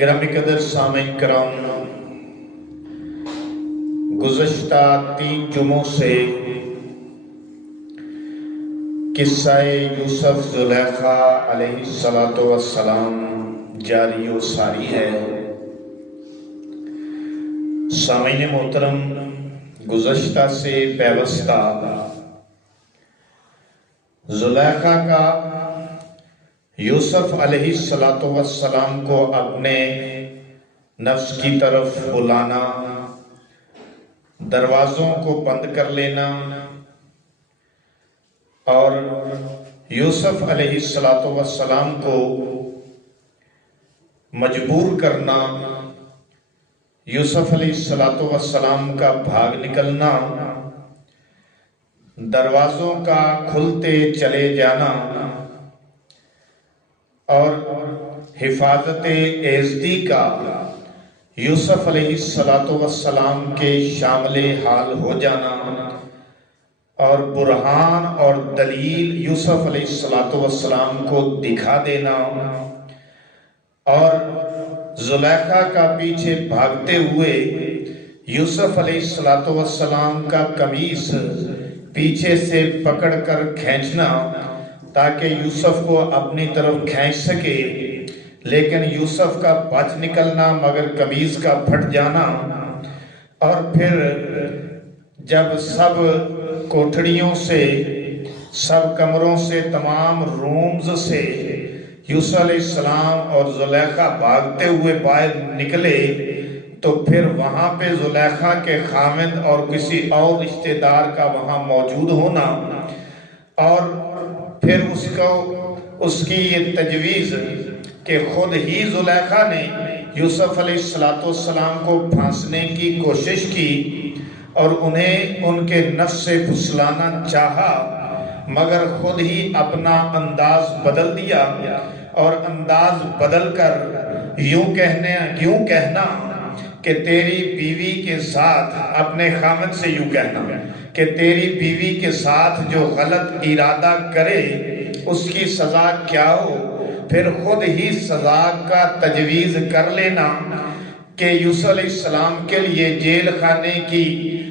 گرامی قدر سامعین کرام، گزشتہ 3 جمعوں سے قصہ یوسف زلیخا علیہ السلام جاری و ساری ہے۔ سامعین محترم، گزشتہ سے پیوستہ زلیخا کا یوسف علیہ السلام کو اپنے نفس کی طرف بلانا، دروازوں کو بند کر لینا اور یوسف علیہ السلام کو مجبور کرنا، یوسف علیہ السلام کا بھاگ نکلنا، دروازوں کا کھلتے چلے جانا اور حفاظت ایزدی کا یوسف علیہ السلام کے شامل حال ہو جانا اور برہان اور دلیل یوسف علیہ السلام کو دکھا دینا اور زلیخا کا پیچھے بھاگتے ہوئے یوسف علیہ السلام کا قمیص پیچھے سے پکڑ کر کھینچنا تاکہ یوسف کو اپنی طرف کھینچ سکے، لیکن یوسف کا بچ نکلنا مگر قمیص کا پھٹ جانا، اور پھر جب سب کوٹھڑیوں سے، سب کمروں سے، تمام رومز سے یوسف علیہ السلام اور زلیخا بھاگتے ہوئے باہر نکلے تو پھر وہاں پہ زلیخا کے خاوند اور کسی اور رشتہ دار کا وہاں موجود ہونا، اور پھر اس کی یہ تجویز کہ خود ہی زلیخا نے یوسف علیہ السلام کو پھانسنے کی کوشش کی اور انہیں ان کے نفس سے پھسلانا چاہا، مگر خود ہی اپنا انداز بدل دیا اور انداز بدل کر یوں کہنا کہ تیری بیوی کے ساتھ، اپنے خامد سے یوں کہنا کہ تیری بیوی کے ساتھ جو غلط ارادہ کرے اس کی سزا کیا ہو، پھر خود ہی سزا کا تجویز کر لینا کہ یوسف علیہ السلام کے لیے جیل خانے کی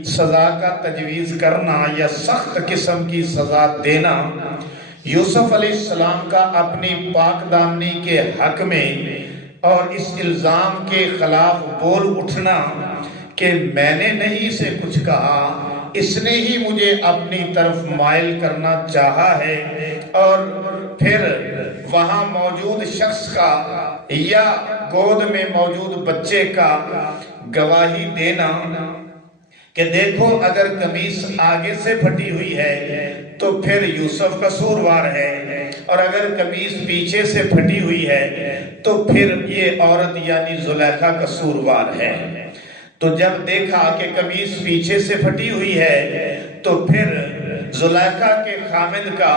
سزا کا تجویز کرنا یا سخت قسم کی سزا دینا، یوسف علیہ السلام کا اپنی پاک دامنی کے حق میں اور اس الزام کے خلاف بول اٹھنا کہ میں نے نہیں اسے کچھ کہا، اس نے ہی مجھے اپنی طرف مائل کرنا چاہا ہے، اور پھر وہاں موجود شخص کا یا گود میں موجود بچے کا گواہی دینا کہ دیکھو اگر قمیص آگے سے پھٹی ہوئی ہے تو پھر یوسف قصوروار ہے، اور اگر قمیص پیچھے سے پھٹی ہوئی ہے تو پھر یہ عورت یعنی زلیخا قصوروار ہے۔ تو جب دیکھا کہ قمیص پیچھے سے پھٹی ہوئی ہے تو پھر زلیخا کے خامد کا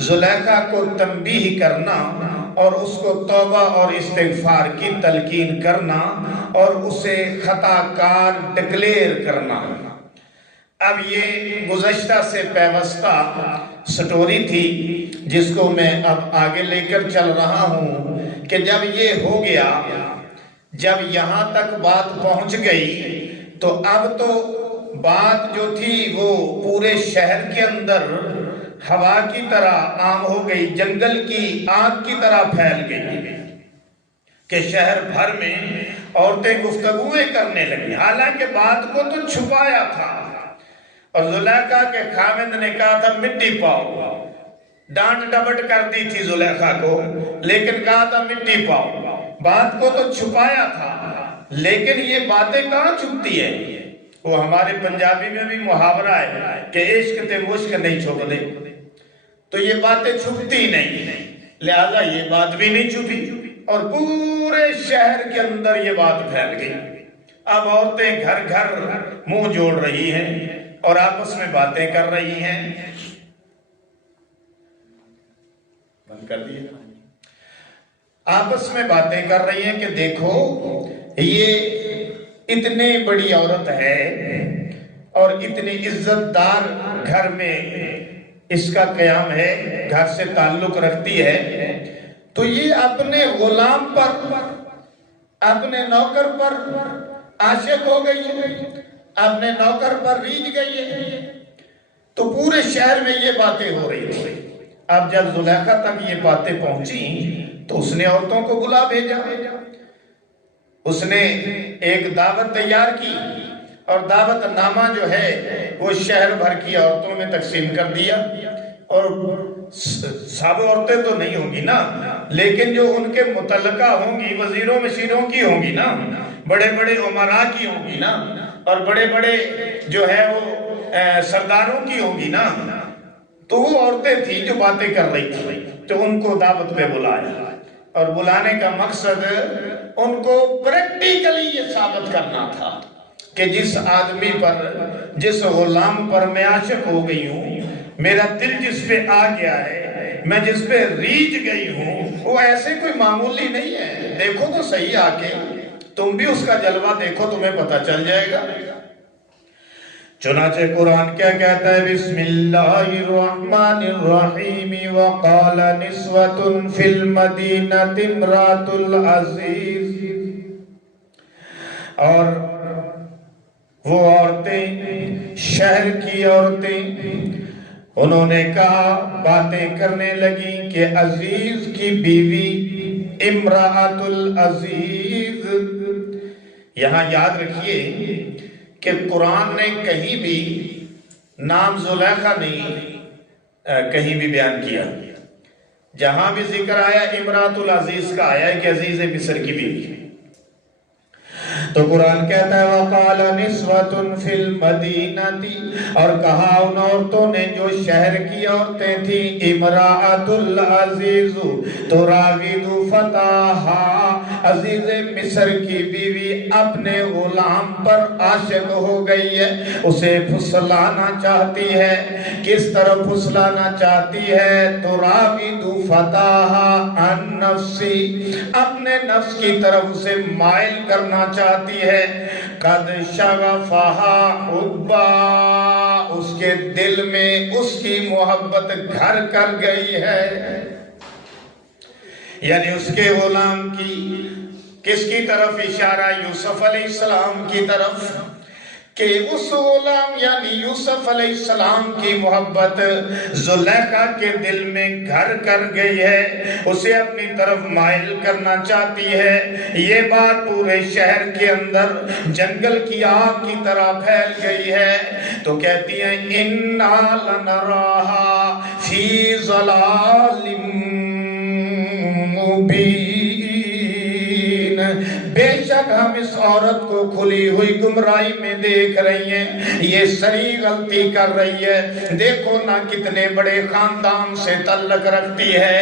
زلیخا کو تنبیہ کرنا اور اس کو توبہ اور استغفار کی تلقین کرنا اور اسے خطا کار ڈکلیئر کرنا۔ اب یہ گزشتہ سے پیوستہ سٹوری تھی جس کو میں اب آگے لے کر چل رہا ہوں کہ جب یہ ہو گیا، جب یہاں تک بات پہنچ گئی تو اب تو بات جو تھی وہ پورے شہر کے اندر ہوا کی طرح عام ہو گئی، جنگل کی آگ کی طرح پھیل گئی کہ شہر بھر میں عورتیں گفتگویں کرنے لگی، حالانکہ بات کو تو چھپایا تھا اور زلیخا کے خاوند نے کہا تھا مٹی پاؤ، ڈانٹ ڈپٹ کر دی تھی زلیخا کو، لیکن کہا تھا مٹی پاؤ، بات کو تو چھپایا تھا، لیکن یہ باتیں کہاں چھپتی ہے؟ وہ ہمارے پنجابی میں بھی محاورہ ہے کہ عشق تے مشک نہیں چھپ دے، تو یہ باتیں چھپتی نہیں، لہذا یہ بات بھی نہیں چھپی اور پورے شہر کے اندر یہ بات پھیل گئی۔ اب عورتیں گھر گھر منہ جوڑ رہی ہیں اور آپس میں باتیں کر رہی ہیں، بند کر دیے، آپس میں باتیں کر رہی ہیں کہ دیکھو یہ اتنی بڑی عورت ہے اور اتنی عزت دار گھر میں اس کا قیام ہے، گھر سے تعلق رکھتی ہے، تو یہ اپنے غلام پر اپنے نوکر پر عاشق ہو گئی ہے، اپنے نوکر پر ریجھ گئی ہے۔ تو پورے شہر میں یہ باتیں ہو رہی تھی۔ اب جب زلیخا تک یہ باتیں پہنچی تو اس نے عورتوں کو بلا بھیجا، اس نے ایک دعوت تیار کی اور دعوت نامہ جو ہے وہ شہر بھر کی عورتوں میں تقسیم کر دیا۔ اور سب عورتیں تو نہیں ہوں گی نا، لیکن جو ان کے متعلقہ ہوں گی، وزیروں مشیروں کی ہوں گی نا، بڑے بڑے عمراء کی ہوں گی نا، اور بڑے بڑے جو ہے وہ سرداروں کی ہوں گی نا، تو وہ عورتیں تھیں جو باتیں کر رہی تھیں، تو ان کو دعوت پہ بلایا۔ اور بلانے کا مقصد ان کو پریکٹیکلی یہ ثابت کرنا تھا کہ جس آدمی پر، جس غلام پر میں عاشق ہو گئی ہوں، میرا دل جس پہ آ گیا ہے، میں جس پہ ریجھ گئی ہوں، وہ ایسے کوئی معمولی نہیں ہے۔ دیکھو تو صحیح آ کے، تم بھی اس کا جلوہ دیکھو، تمہیں پتہ چل جائے گا۔ چنانچہ قرآن کیا کہتا ہے؟ بسم اللہ الرحمن الرحیم وقال نسوة فی المدینة امرأة العزیز، اور وہ عورتیں، شہر کی عورتیں، انہوں نے کہا، باتیں کرنے لگیں کہ عزیز کی بیوی، امرأۃ العزیز۔ یہاں یاد رکھیے کہ قرآن نے کہیں بھی نام زلیخا نہیں کہیں بھی بیان کیا، جہاں بھی ذکر آیا امرأۃ العزیز کا آیا ہے کہ عزیز مصر کی بیوی۔ تو قرآن کہتا ہے وَقَالَ نِسْوَةٌ فِي الْمَدِينَةِ، اور کہا ان عورتوں نے جو شہر کی عورتیں تھیں، امرأۃ العزیز تراود فتاہا، عزیز مصر کی بیوی اپنے غلام پر عاشق ہو گئی ہے، اسے پھسلانا چاہتی ہے۔ کس طرح پھسلانا چاہتی ہے؟ تراود فتاہا عن نفسی، اپنے نفس کی طرف اسے مائل کرنا چاہتی ہے۔ قد شغفہا حبا، اس کے دل میں اس کی محبت گھر کر گئی ہے، یعنی اس کے غلام کی، کس کی طرف اشارہ؟ یوسف علیہ السلام کی طرف، کہ اس غلام یعنی یوسف علیہ السلام کی محبت زلیخا کے دل میں گھر کر گئی ہے، اسے اپنی طرف مائل کرنا چاہتی ہے۔ یہ بات پورے شہر کے اندر جنگل کی آگ کی طرح پھیل گئی ہے۔ تو کہتی ہیں اِنَّا لَنَرَاهَا فِي ضَلَالٍ مُبِينٍ، بے شک ہم اس عورت کو کھلی ہوئی گمراہی میں دیکھ رہی ہیں، یہ سری غلطی کر رہی ہے۔ دیکھو نہ کتنے بڑے خاندان سے تعلق رکھتی ہے،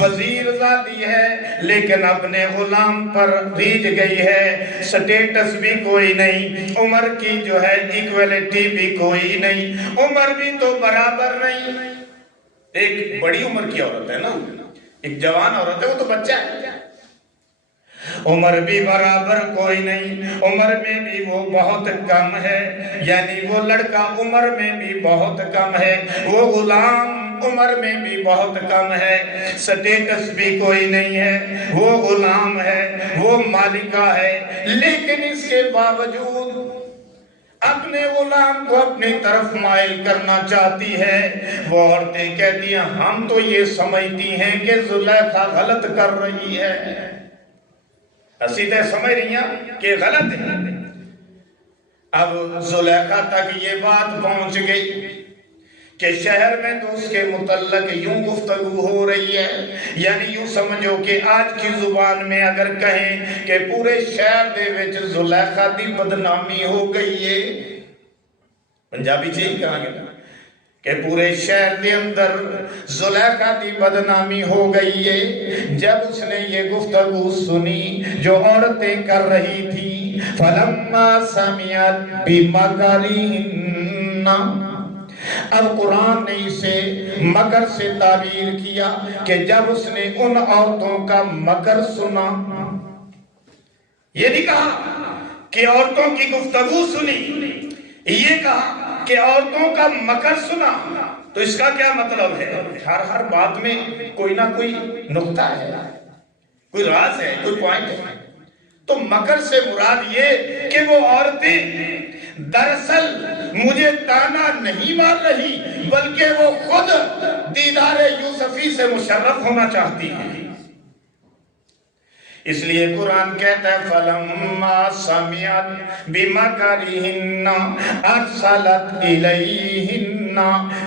وزیر زادی ہے، لیکن اپنے غلام پر ریجھ گئی ہے، سٹیٹس بھی کوئی نہیں، عمر کی جو ہے ایکویلٹی بھی کوئی نہیں، عمر بھی تو برابر نہیں۔ ایک بڑی عمر کی عورت ہے نا، ایک جوان عورت ہے، وہ تو بچہ ہے، عمر بھی برابر کوئی نہیں، عمر میں بھی وہ بہت کم ہے، یعنی وہ لڑکا عمر میں بھی بہت کم ہے، وہ غلام عمر میں بھی بہت کم ہے، سٹیٹس بھی کوئی نہیں ہے، وہ غلام ہے، وہ مالکہ ہے، لیکن اس کے باوجود اپنے غلام کو اپنی طرف مائل کرنا چاہتی ہے۔ وہ عورتیں کہتی ہیں ہم تو یہ سمجھتی ہیں کہ زلیخا غلط کر رہی ہے، اسی طرح سمجھ رہی ہیں کہ غلط ہے۔ اب زلیخا تک یہ بات پہنچ گئی کہ شہر میں تو اس کے متعلق یوں گفتگو ہو رہی ہے، یعنی یوں سمجھو کہ آج کی زبان میں اگر کہیں کہ پورے شہر دے وچ زلیخا دی بدنامی ہو گئی ہے، پنجابی چاہیے کہاں گے کہ پورے شہر دے اندر زلیخا دی بدنامی ہو گئی ہے۔ جب اس نے یہ گفتگو سنی جو عورتیں کر رہی تھی، فَلَمَّا سَمِعَتْ بِمَكَرِهِنَّ، اب قرآن نے اسے مکر سے تعبیر کیا کہ جب اس نے ان عورتوں کا مکر سنا، یہ نہیں کہا کہ عورتوں کی گفتگو سنی، یہ کہا کہ عورتوں کا مکر سنا، تو اس کا کیا مطلب ہے؟ ہر بات میں کوئی نہ کوئی نقطہ ہے، کوئی راز ہے، کوئی پوائنٹ ہے۔ تو مکر سے مراد یہ کہ وہ عورتیں دراصل مجھے تانا نہیں مار رہی بلکہ وہ خود دیدار یوسفی سے مشرف ہونا چاہتی ہیں۔ اس لیے قرآن کہتا ہے فَلَمَّا سَمِعَتْ بِمَكَرِهِنَّ أَرْسَلَتْ إِلَيْهِنَّ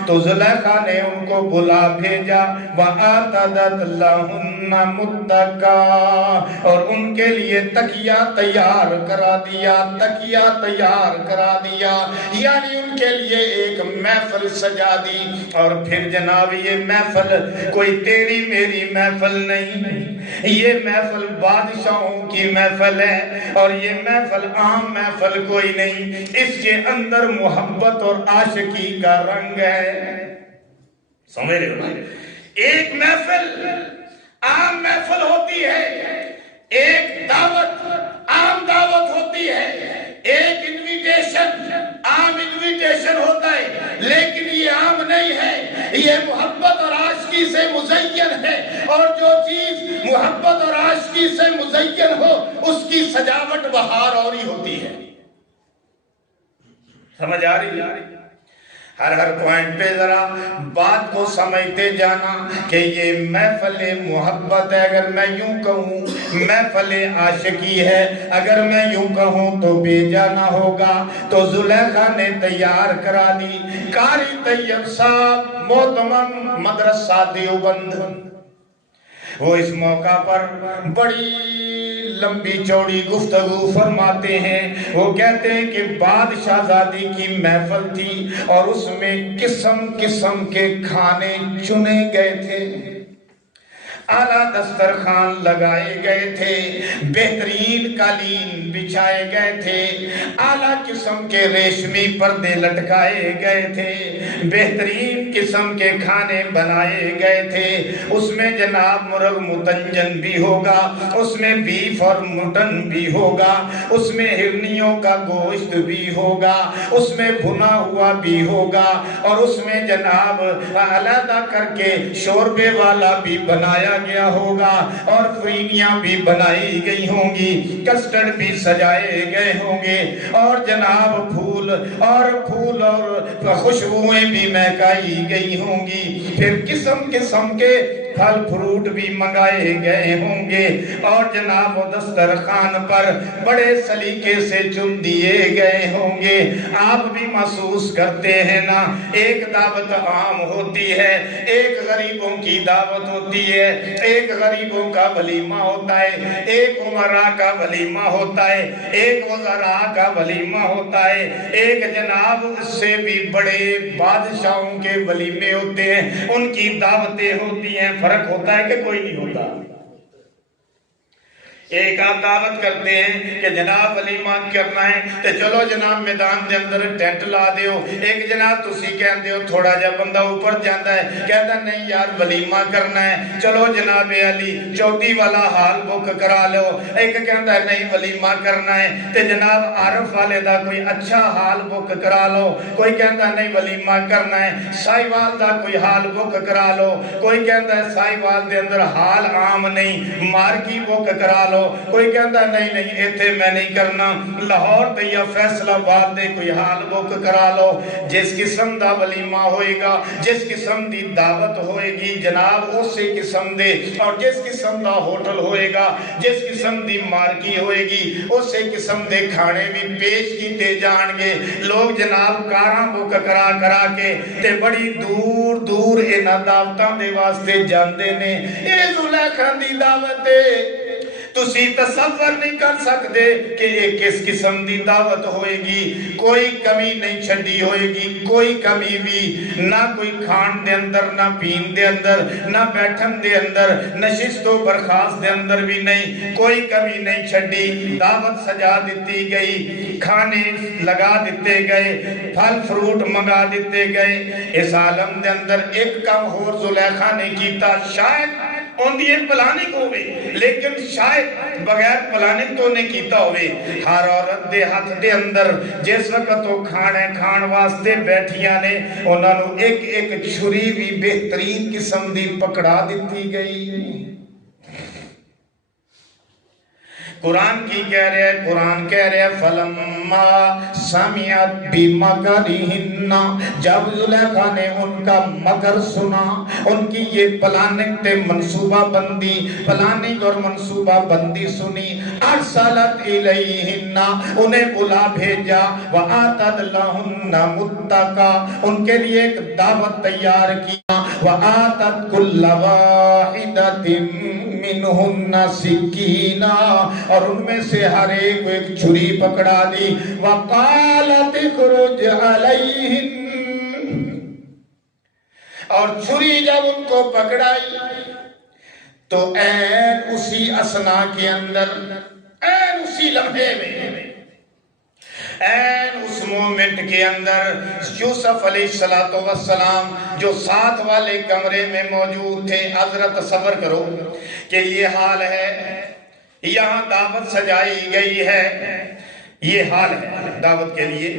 تو زلیخا نے ان کو بلا بھیجا وَآتَدَتْ لَهُنَّ مُتَّكَأً اور ان کے لیے تکیہ تیار کرا دیا، تکیہ تیار کرا دیا، یعنی ان کے لیے ایک محفل سجا دی۔ اور پھر جناب یہ محفل کوئی تیری میری محفل نہیں، یہ محفل بادشاہوں کی محفل ہے، اور یہ محفل عام محفل کوئی نہیں، اس کے اندر محبت اور عاشقی کا رنگ ہے۔ سمجھ رہے ہو؟ ایک محفل عام محفل ہوتی ہے، ایک دعوت عام دعوت ہوتی ہے، ایک انویٹیشن عام انویٹیشن ہوتا ہے، لیکن یہ عام نہیں ہے، یہ محبت اور عاشقی سے مزین ہے، اور جو چیز محبت اور عاشقی سے مزین ہو اس کی سجاوٹ بہار اور ہی ہوتی ہے۔ سمجھ آ رہی ہے؟ ہر پوائنٹ پہ ذرا بات کو سمجھتے جانا کہ یہ محفل محبت ہے، اگر میں یوں کہوں محفل عاشقی ہے، اگر میں یوں کہوں تو بے جانا ہوگا۔ تو زلیخا نے تیار کرا دی۔ قاری طیب صاحب محترم مدرسہ دیوبند، وہ اس موقع پر بڑی لمبی چوڑی گفتگو فرماتے ہیں۔ وہ کہتے ہیں کہ بادشاہ زادی کی محفل تھی اور اس میں قسم قسم کے کھانے چنے گئے تھے، اعلیٰ دسترخوان لگائے گئے تھے، بہترین قالین بچھائے گئے تھے، اعلیٰ قسم کے ریشمی پردے لٹکائے گئے تھے، بہترین قسم کے کھانے بنائے گئے تھے۔ اس میں جناب مرغ متنجن بھی ہوگا، اس میں بیف اور مٹن بھی ہوگا، اس میں ہرنیوں کا گوشت بھی ہوگا، اس میں بھنا ہوا بھی ہوگا، اور اس میں جناب علیحدہ کر کے شوربے والا بھی بنایا گیا ہوگا، اور فرینیاں بھی بنائی گئی ہوں گی، کسٹرڈ بھی سجائے گئے ہوں گے، اور جناب پھول اور خوشبوئیں بھی مہکائی گئی ہوں گی، پھر قسم قسم کے پھل فروٹ بھی منگائے گئے ہوں گے، اور جناب وہ دسترخوان پر بڑے سلیقے سے چن دیے گئے ہوں گے۔ آپ بھی محسوس کرتے ہیں نا، ایک دعوت عام ہوتی ہے، ایک غریبوں کی دعوت ہوتی ہے، ایک غریبوں کا ولیمہ ہوتا ہے، ایک عمراء کا ولیمہ ہوتا ہے، ایک وزراء کا ولیمہ ہوتا ہے، ایک جناب اس سے بھی بڑے بادشاہوں کے ولیمے ہوتے ہیں، ان کی دعوتیں ہوتی ہیں۔ فرق ہوتا ہے کہ کوئی نہیں ہوتا؟ ایک آپ دعوت کرتے ہیں کہ جناب ولیمہ کرنا ہے تو چلو جناب میدان دے اندر ٹینٹ لا دیو، ایک جناب تسی کہندے ہو تھوڑا جا بندہ اوپر جاندہ ہے، کہتا نہیں یار ولیمہ کرنا ہے، چلو جناب علی چودی والا حال بک کرا لو، ایک کہندہ ہے نہیں ولیمہ کرنا ہے تو جناب عارف والے دا کوئی اچھا حال بک کرا لو، کوئی کہندہ ہے نہیں ولیمہ کرنا ہے سائی وال دا کوئی حال بک کرا لو، کوئی کہندہ ہے سائی وال دے اندر حال عام نہیں مارکی بک کرا لو، کوئی کہتا نہیں ایتھے میں نہیں کرنا، لاہور دے یا فیصل آباد دے کوئی حال بک کرا لو۔ جس قسم دا ولیمہ ہوئے گا، جس قسم دی دعوت ہوئے گی جناب اسی قسم دے، اور جس قسم دا ہوٹل ہوئے گا، جس قسم دی مارکی ہوئے گی اسی قسم دے کھانے بھی پیش کیتے جان گے۔ لوگ جناب کاراں بک کرا کے تے بڑی دور دور انہاں دعوتاں دے واسطے جاندے نے۔ اے زلیخا دی دعوت تسی تصور نہیں کر سکتے کہ یہ کس قسم دی دعوت ہوئے گی، کوئی کمی نہیں چھڑی ہوئے گی، کوئی کمی بھی نہ کوئی کھان دے اندر، نہ پین دے اندر، نہ بیٹھن دے اندر، نشست و برخاست دے اندر بھی نہیں، کوئی کمی نہیں چھڑی۔ دعوت سجا دیتی گئی، کھانے لگا دیتے گئے، پھل فروٹ منگا دیتے گئے۔ اس عالم دے اندر ایک کم اور زلیخا نے کیتا، شاید ان دی پلاننگ ہوئے لیکن شاید بغیر پلاننگ تو نے کیتا ہوئے۔ ہر عورت دے ہاتھ دے اندر جس وقت وہ کھان واسطے بیٹھیاں نے انہاں نو ایک ایک چھری بھی بہترین قسم دی پکڑا دیتی گئی۔ قرآن کی کہہ رہے ہیں، قرآن کہہ رہے ہیں فلما سمعت بمکرہن، جب زلیخا نے ان کا مکر سنا، ان کی یہ پلاننگ تے منصوبہ بندی، پلاننگ اور منصوبہ بندی سنی، ارسلت الیہن، انہیں بلا بھیجا، وآتت لہن متقا، ان کے لیے ایک دعوت تیار کیا، وآتت کل واحدۃ منہن سکینہ، اور ان میں سے ہر ایک چھری پکڑا دی، وقالت اخرج علیہن، اور چھری جب ان کو پکڑائی تو این اسی اسنا کے اندر، این اسی لمحے میں، این اس مومنٹ کے اندر یوسف علیہ السلام جو ساتھ والے کمرے میں موجود تھے، حضرت تصور کرو کہ یہ حال ہے، یہاں دعوت سجائی گئی ہے، یہ حال ہے دعوت کے لیے،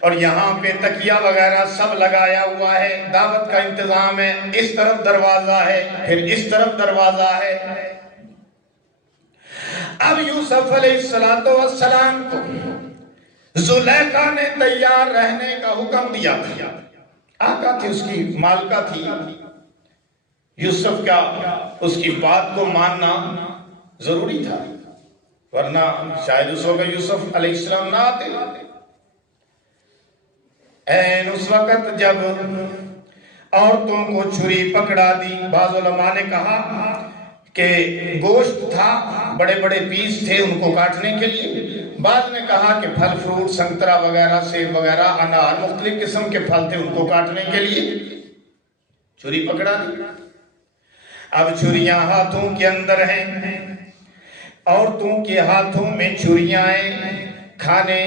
اور یہاں پہ تکیہ وغیرہ سب لگایا ہوا ہے، دعوت کا انتظام ہے، اس طرف دروازہ ہے، پھر اس طرف دروازہ ہے۔ اب یوسف علیہ السلام کو زلیخا نے تیار رہنے کا حکم دیا تھا، آقا تھی، اس کی مالکہ تھی، یوسف کا اس کی بات کو ماننا ضروری تھا، ورنہ شاید اس وقت یوسف علیہ السلام نہ آتے۔ این اس وقت جب عورتوں کو چھری پکڑا دی، بعض علماء نے کہا کہ گوشت تھا، بڑے بڑے پیس تھے ان کو کاٹنے کے لیے، بعض نے کہا کہ پھل فروٹ، سنترا وغیرہ، سیب وغیرہ، انار، مختلف قسم کے پھل تھے ان کو کاٹنے کے لیے چھری پکڑا دی۔ اب چھریاں ہاتھوں کے اندر ہیں، عورتوں کے ہاتھوں میں چھریاں ہیں، کھانے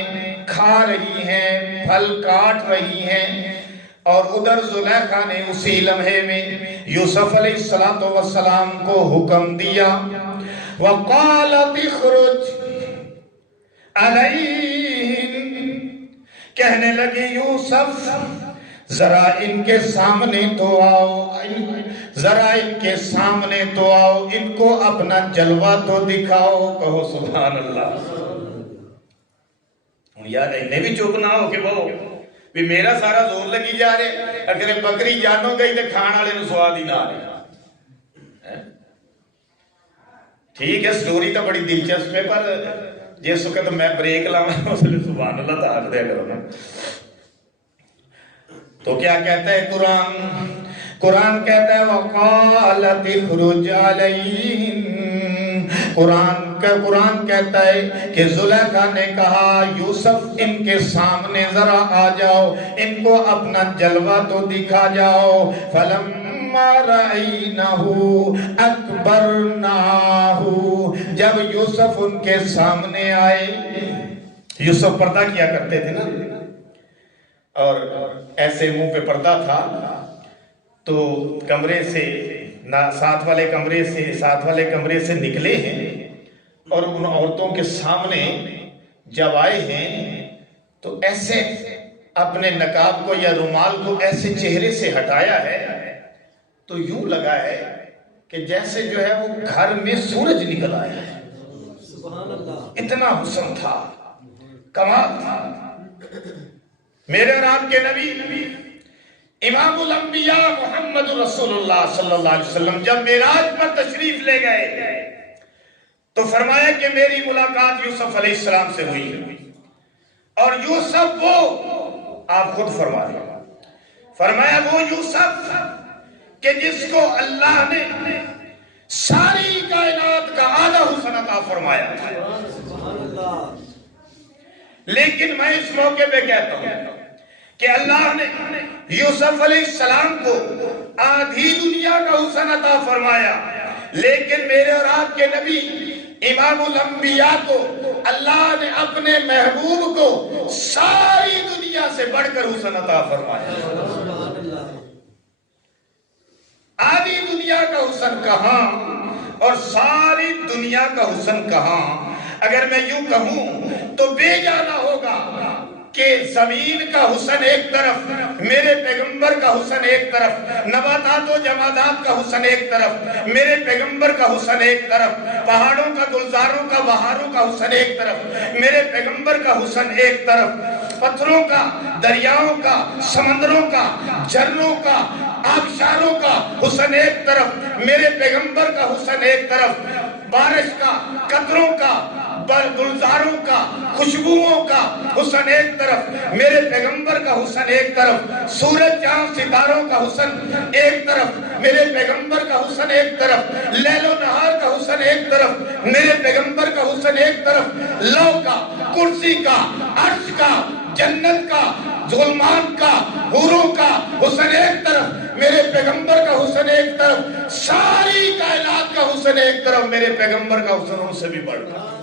کھا رہی ہیں، پھل کاٹ رہی ہیں، اور ادھر زلیخا نے اسی لمحے میں یوسف علیہ السلام کو حکم دیا، وقالت اخرج علیہن، کہنے لگی یوسف ذرا ان کے سامنے تو آؤ، ذرا ان کے سامنے تو آؤ، ان کو اپنا جلوہ تو دکھاؤ، کہو سبحان اللہ۔ یار انہیں بھی چپ نہ ہو کہ وہ بھی میرا سارا زور لگی جا رہے، اگر بکری جانو گئی تو کھان والے نو سواد ہی نہ آ رہے۔ ٹھیک ہے سٹوری تو بڑی دلچسپ ہے، پر جس وقت میں بریک لاؤں اس لیے سبحان اللہ تو آکھ دیا کرو نا۔ تو کیا کہتا ہے قرآن؟ قرآن کہتا ہے وَقَالَتِ اخْرُجْ عَلَيْهِمْ، قرآن کہتا ہے کہ زلیخا نے کہا یوسف ان کے سامنے ذرا آ جاؤ، ان کو اپنا جلوہ تو دکھا جاؤ۔ فَلَمَّا رَأَيْنَهُ أَكْبَرْنَاهُ، جب یوسف ان کے سامنے آئے، یوسف پردہ کیا کرتے تھے نا، اور ایسے منہ پہ پردہ تھا، تو کمرے سے ساتھ والے کمرے سے نکلے ہیں، اور ان عورتوں کے سامنے جب آئے ہیں تو ایسے اپنے نقاب کو یا رومال کو ایسے چہرے سے ہٹایا ہے تو یوں لگا ہے کہ جیسے جو ہے وہ گھر میں سورج نکل آیا ہے، اتنا حسن تھا، کمال تھا۔ میرے اور آپ کے نبی امام الانبیاء محمد رسول اللہ صلی اللہ علیہ وسلم جب معراج پر تشریف لے گئے تو فرمایا کہ میری ملاقات یوسف علیہ السلام سے ہوئی ہے، اور یوسف وہ آپ خود فرما رہے ہیں، فرمایا وہ یوسف کہ جس کو اللہ نے ساری کائنات کا آدھا حسن عطا فرمایا تھا۔ لیکن میں اس موقع پہ کہتا ہوں کہ اللہ نے یوسف علیہ السلام کو آدھی دنیا کا حسن عطا فرمایا، لیکن میرے اور آپ کے نبی امام الانبیاء کو اللہ نے اپنے محبوب کو ساری دنیا سے بڑھ کر حسن عطا فرمایا۔ آدھی دنیا کا حسن کہاں اور ساری دنیا کا حسن کہاں؟ اگر میں یوں کہوں تو بے جانا ہوگا کہ زمین کا حسن ایک طرف، میرے پیغمبر کا حسن ایک طرف، نباتات و جمادات کا حسن ایک طرف، میرے پیغمبر کا حسن ایک طرف، پہاڑوں کا، گلزاروں کا، بہاروں کا حسن ایک طرف، میرے پیغمبر کا حسن ایک طرف، پتھروں کا، دریاؤں کا، سمندروں کا، جھرنوں کا، آبشاروں کا حسن ایک طرف، میرے پیغمبر کا حسن ایک طرف، بارش کا، قطروں کا، گلزاروں کا، خوشبوؤں کا حسن ایک طرف، میرے پیغمبر کا حسن ایک طرف، سورج چاند ستاروں کا حسن ایک طرف، میرے پیغمبر کا حسن ایک طرف، لیل و نہار کا حسن ایک طرف، میرے پیغمبر کا حسن ایک طرف، لو کا، کرسی کا، عرش کا، جنت کا، ظلمات کا، حوروں کا حسن ایک طرف، میرے پیغمبر کا حسن ایک طرف، ساری کائنات کا حسن ایک طرف، میرے پیغمبر کا حسن ان سے بھی بڑھ گیا۔